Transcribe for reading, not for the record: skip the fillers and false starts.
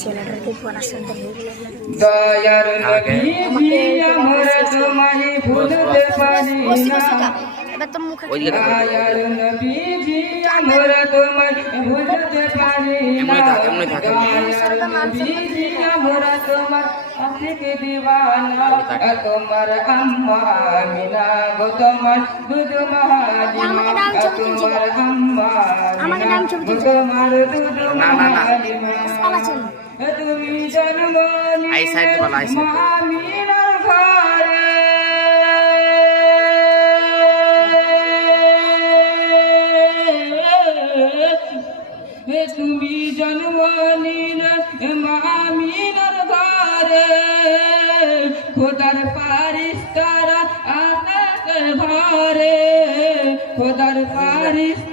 ছেলেটাকে পড়াশোনাটা দয়ার নবী আমরা তোমায় ভুলতে পারি না এবার তোর মুখে দয়ার নবীজি আমরা তোমায় ভুলতে পারি না দয়ার নবীজি আমরা তোমার আশিক দিওয়ানা তোমার আম্মা আমিনা গো তোমার দুধ মালিমা তোমার আম্মা আমিনা গো তোমার দুধ মালিমা তুমি জন্ম নিলে আমিনার ঘরে তুমি জন্ম নিলে আমিনার ঘরে খোদার ফারিস্তারা আকাশ ভরে খোদার ফারিস্তারা